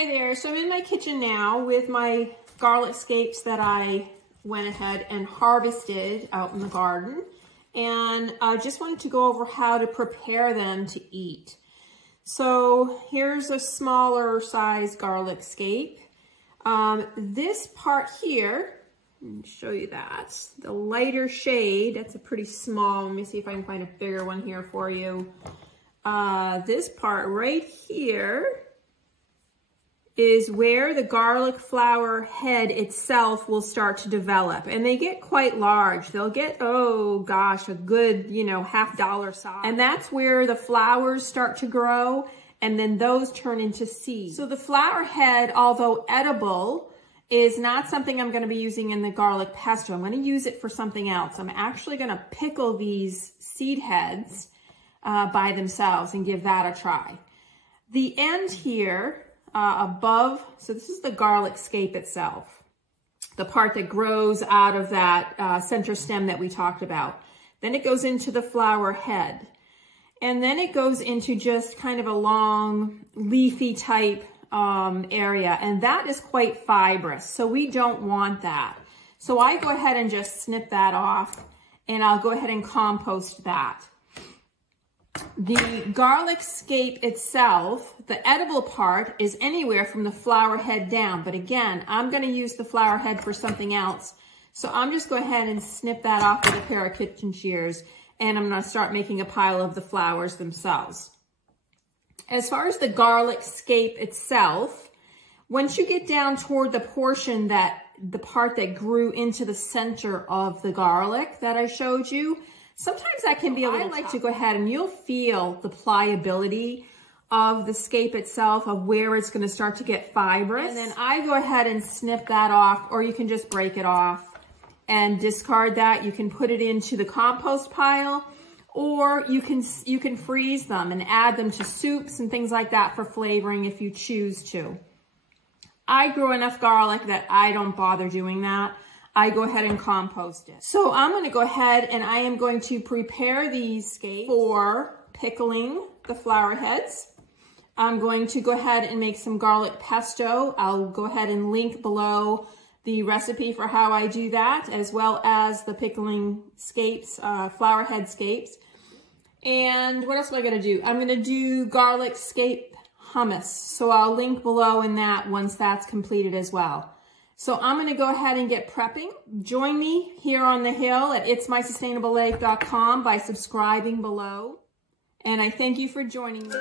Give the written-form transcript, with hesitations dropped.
Hi there, so I'm in my kitchen now with my garlic scapes that I went ahead and harvested out in the garden. And I just wanted to go over how to prepare them to eat. So here's a smaller size garlic scape. This part here, let me show you that. The lighter shade, that's a pretty small, let me see if I can find a bigger one here for you. This part right here is where the garlic flower head itself will start to develop, and they get quite large. They'll get, oh gosh, a good, $half size. And that's where the flowers start to grow, and then those turn into seeds. So the flower head, although edible, is not something I'm going to be using in the garlic pesto. I'm going to use it for something else. I'm actually going to pickle these seed heads by themselves and give that a try. The end here, above, so this is the garlic scape itself, the part that grows out of that center stem that we talked about. Then it goes into the flower head, and then it goes into just kind of a long leafy type area, and that is quite fibrous, so we don't want that. So I go ahead and just snip that off, and I'll go ahead and compost that. The garlic scape itself, the edible part, is anywhere from the flower head down. But again, I'm going to use the flower head for something else. So I'm just going to go ahead and snip that off with a pair of kitchen shears. And I'm going to start making a pile of the flowers themselves. As far as the garlic scape itself, once you get down toward the portion the part that grew into the center of the garlic that I showed you, sometimes that can be a little tough. I like to go ahead and you'll feel the pliability of the scape itself, of where it's going to start to get fibrous. And then I go ahead and snip that off, or you can just break it off and discard that. You can put it into the compost pile, or you can freeze them and add them to soups and things like that for flavoring if you choose to. I grow enough garlic that I don't bother doing that. I go ahead and compost it. So I'm going to go ahead and I am going to prepare these scapes for pickling the flower heads. I'm going to go ahead and make some garlic pesto. I'll go ahead and link below the recipe for how I do that, as well as the pickling scapes, flower head scapes. And what else am I going to do? I'm going to do garlic scape hummus. So I'll link below in that once that's completed as well. So I'm going to go ahead and get prepping. Join me here on the hill at itsmysustainablelife.com by subscribing below. And I thank you for joining me.